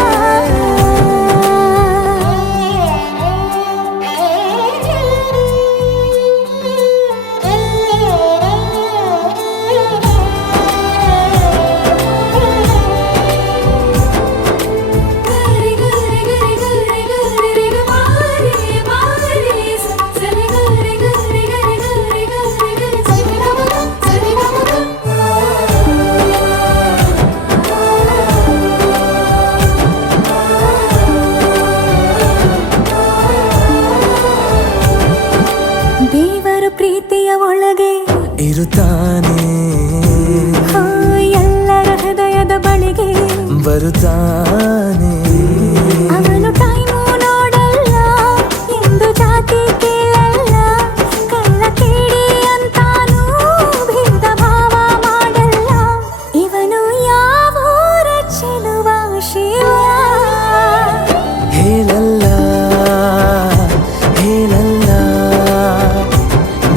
ದೇವರು ಪ್ರೀತಿಯ ಒಳಗೆ ಇರುತ್ತಾನೆ ಎಲ್ಲರ ಹೃದಯದ ಬಳಿಗೆ ಬರುತ್ತಾನೆ ಅವನು ಟೈಮು ನೋಡಲ್ಲ ಎಂದು ಜಾತಿ ಕೇಳಲ್ಲ ಕಳ್ಳ ಕೇಳಿ ಅಂತಾನೂ ಭೇದ ಭಾವ ಮಾಡಲ್ಲ ಇವನು ಯಾವೂರ ಚೆಲುವ ಶಿವ ಹೇಳಲ್ಲ ಹೇಳಲ್ಲ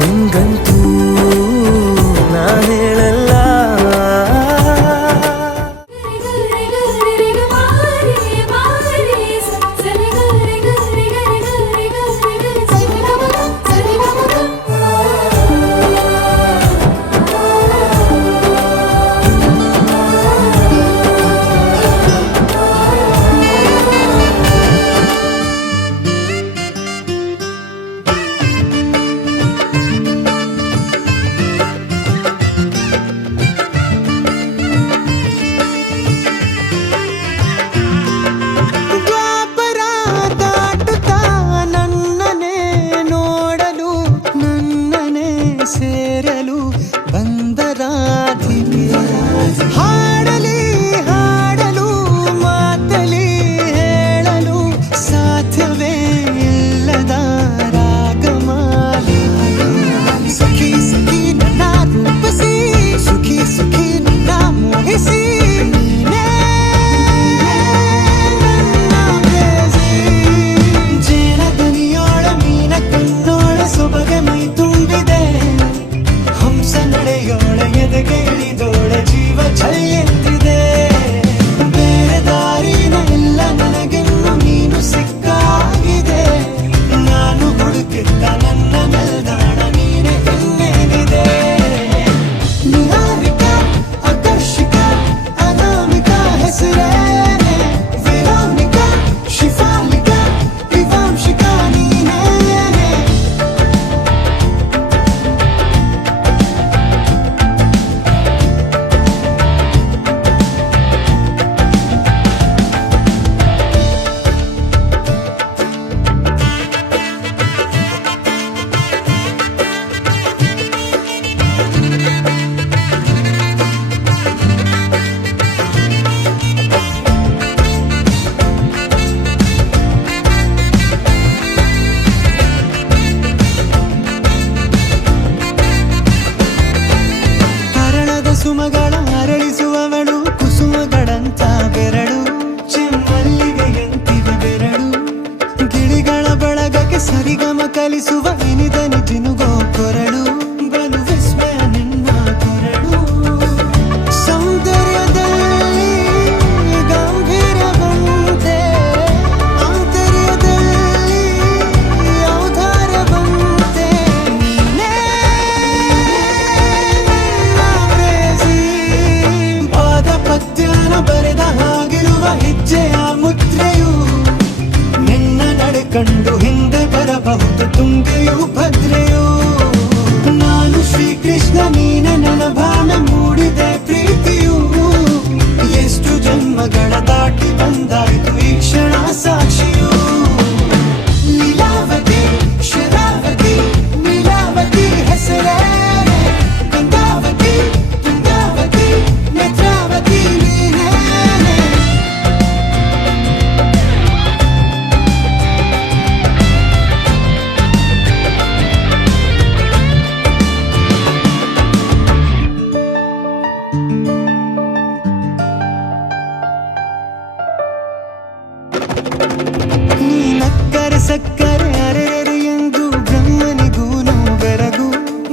ನಿಂಗಂತೂ ನಾ ಹೇಳಲ್ಲ ಹೆಜ್ಜೆಯ ಮುದ್ರೆಯು ನಿನ್ನ ನಡೆ ಕಂಡು ಹಿಂದೆ ಬರಬಹುದು ತುಂಗೆಯು ಭದ್ರೆಯು ನಾನು ಶ್ರೀಕೃಷ್ಣ ನೀನೆ ನನ್ನ ಭಾವ ಮೂಡಿದೆ ಪ್ರೀತಿಯು ಎಷ್ಟು ಜನ್ಮಗಳ ದಾಟಿ ಬಂದಾಯಿತು ಈ ಕ್ಷಣ ಸಾಕ್ಷಿಯು ಲೀಲಾವತಿ ಶರಾವತಿ ನೀಲಾವತಿ ಹೆಸರೇ ಗಂಗಾವತಿ ತುಂಗಾವತಿ ನೇತ್ರಾವತಿ ನೀನೇ ನೀನಕ್ಕರೆ ಸಕ್ಕರೆ ಅರೆರೆ ಎಂದು ಬ್ರಹ್ಮನಿಗೂನು ಬೆರಗು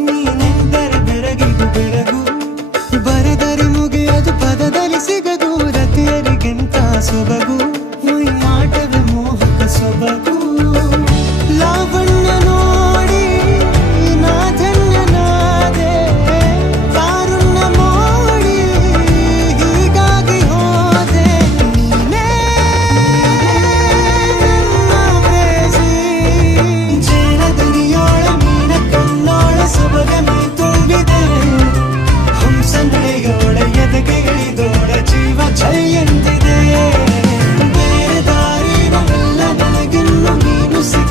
ನೀನೆಂದರೆ ಬೆರಗಿಗೂ ಬೆರಗು ಬರೆದರೆ ಮುಗಿಯದು ಪದದಲ್ಲಿ ಸಿಗದು ರತಿಯರಿಗಿಂತ ಸೊಬಗು ಮೈ ಮಾಟವೇ ಮೋಹಕ ಸೊಬಗು ಲಾವಣ್ಯ ನೋಡಿ ನಾ ಧನ್ಯನಾದೆ ಕಾರುಣ್ಯ ಮೋಡಿ ಹೀಗಾಗಿ ಹೋದೆ ನೀನೇ ಜೇನದನಿಯೋಳ ಮೀನ ಕಣ್ಣೋಳ ಸೊಬಗ ಮೈ ತುಂಬಿದೆ ಹಂಸ ನಡೆಯೋಳ ಎದೆಗೆ ಇಳಿದೋಳ ಜೀವ ಛೈ ಎಂದಿದೆ ಬೇರೆ ದಾರಿನವೆಲ್ಲ ನನಗಿನ್ನು ನೀನು ಸಿಗ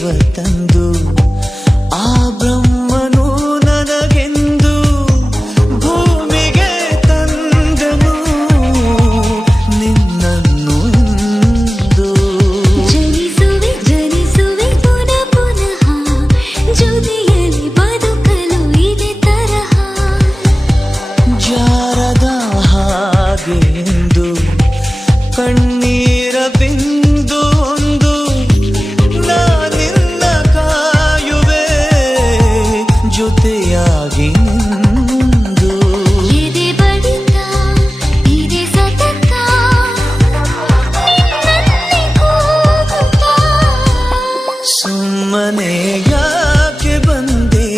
ಜೀವ ತಂದು ಆ ಬ್ರಹ್ಮನು ನನಗೆಂದು ಭೂಮಿಗೆ ತಂದನು ನಿನ್ನನ್ನು ಇಂದು. ಜನಿಸುವೆ ಜನಿಸುವೆ ಪುನಃ ಪುನಃ ಜೊತೆಯಲ್ಲಿ ಬದುಕಲು ಇದೆ ತರಹ ಜಾರದ ಹಾಗೆ ಎಂದು ಕಣ್ಣೀರ ಬಿಂದು ಒಂದು ನಾನಿನ್ನ ಕಾಯುವೆ ಜೊತೆಯಾಗಿ ನಿಂದು. ಎದೆ ಬಡಿತ ಇದೆ ಸತತ ನಿನ್ನನ್ನೇ ಕೂಗುತ್ತಾ ಸುಮ್ಮನೆ ಯಾಕೆ ಬಂದೆ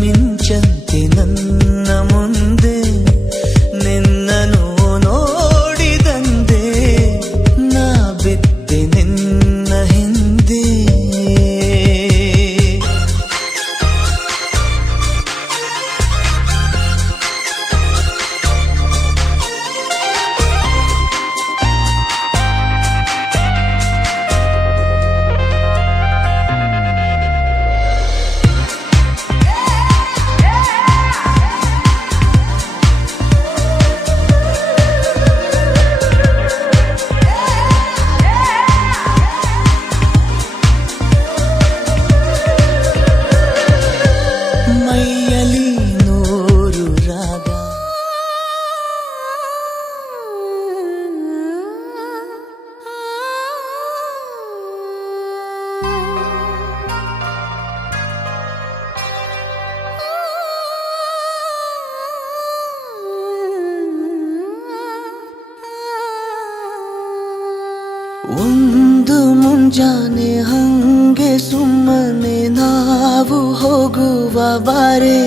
ಮಿಂಚಂತೆ ನನ್ನ ಮುಂದೆ ನಿನ್ನನು ನೋಡಿದಂದೆ ನಾ ಬಿದ್ದೆ ನಿನ್ನ ಹಿಂದೆ. ಮೈಯಲಿ ನೂರು ರಾಗ ಒಂದು ಮುಂಜಾನೆ ಹಂಗೆ ಸುಮ್ಮನೆ ನಾವು ಹೋಗುವ ಬಾರೆ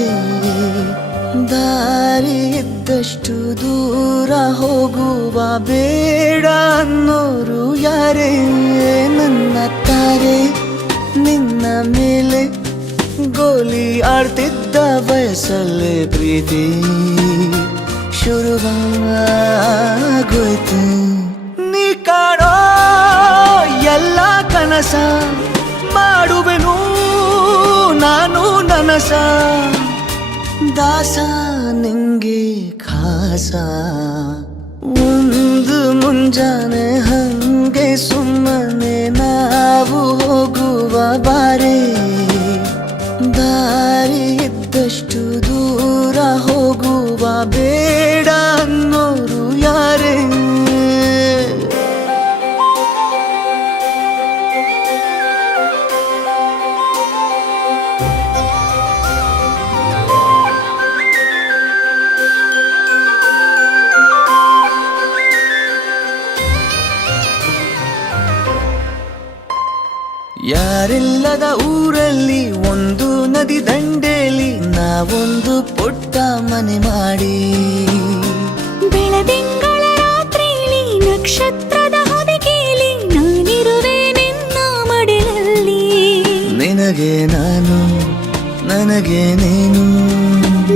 ದಾರಿ ಇದ್ದಷ್ಟು ದೂರ ಹೋಗುವ ಬೇಡ ಅನ್ನೋರು ಯಾರೇ ನನ್ನ ತಾರೆ ನಿನ್ನ ಮೇಲೆ ಗೋಲಿ ಆಡ್ತಿದ್ದ ವಯಸ್ಸಲ್ಲೇ ಪ್ರೀತಿ ಶುರುವಾಗೋಯ್ತು. ನೀ ಕಾಡೋ ಎಲ್ಲ ಕನಸ ಮಾಡುವೆನು ನಾನು ನನಸ ದಾಸ ನಿಂಗೆ ಖಾಸ. ಒಂದು ಮುಂಜಾನೆ ಹಂಗೆ ಸುಮ್ಮನೆ ನಾವು ಹೋಗುವ ಬಾರೆ ದಾರಿ ಇದ್ದಷ್ಟು ದೂರ ಹೋಗುವ ಬೇಡ ಅನ್ನೋರು ಯಾರೇ. ಯಾರಿಲ್ಲದ ಊರಲ್ಲಿ ಒಂದು ನದಿ ದಂಡೆಯಲ್ಲಿ ನಾವೊಂದು ಪುಟ್ಟ ಮನೆ ಮಾಡಿ ಬೆಳದಿಂಗಳ ರಾತ್ರಿಲಿ ನಕ್ಷತ್ರದ ಹೊದಿಕೆಯಲ್ಲಿ ನಾನಿರುವೆ ನಿನ್ನ ಮಡಿಲಲ್ಲಿ ನಿನಗೆ ನಾನು ನನಗೆ ನೀನು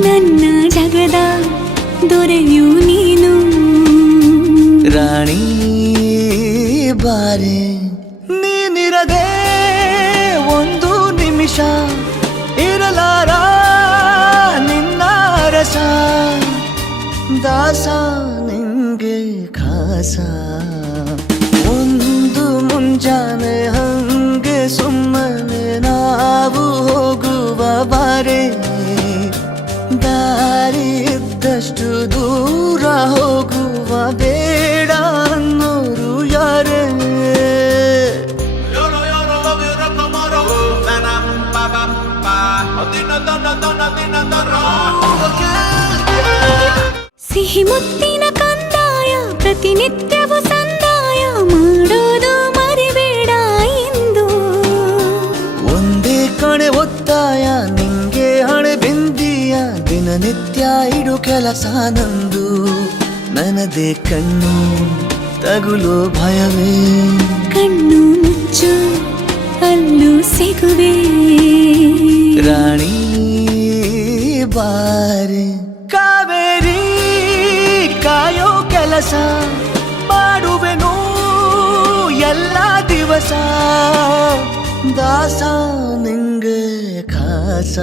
ನನ್ನ ಜಗದ ದೊರೆಯು ನೀನು ರಾಣಿ ಬಾರೆ ನೀನಿರದೆ ಒಂದು ನಿಮಿಷ ಇರಲಾರ ನಿನ್ನ ರಸ ದಾಸ ನಿಂಗೆ ಖಾಸ. ಒಂದು ಮುಂಜಾನೆ ಹಂಗೆ ಸುಮ್ಮನೆ ನಾವು ಹೋಗುವ ಬಾರೆ ದಾರಿ ಇದ್ದಷ್ಟು ದೂರ ಹೋಗುವ ಬೇಡ ಅನ್ನೋರು ಯಾರೇ. ಸಿಹಿ ಮುತ್ತಿನ ಕಂದಾಯ ಪ್ರತಿನಿತ್ಯವೂ ಸಂದಾಯ ಮಾಡೋದು ಮರಿಬೇಡ ಎಂದು ಒಂದೇ ಕಣೆ ಒತ್ತಾಯ ನಿಂಗೆ ಹಣೆ ಬಿಂದಿಯ ದಿನನಿತ್ಯ ಇಡು ಕೆಲಸ ನಂದು ನನ್ನದೇ ಕಣ್ಣು ತಗುಲೋ ಭಯವೇ ಕಣ್ಣು ಮುಚ್ಚು ಅಲ್ಲೂ ಸಿಗುವೆ ರಾಣಿ ಬಾರೆ ಕಾವೇರಿ ಕಾಯೋ ಕೆಲಸ ಮಾಡುವೆನು ಎಲ್ಲ ದಿವಸ ದಾಸ ನಿಂಗೆ ಖಾಸ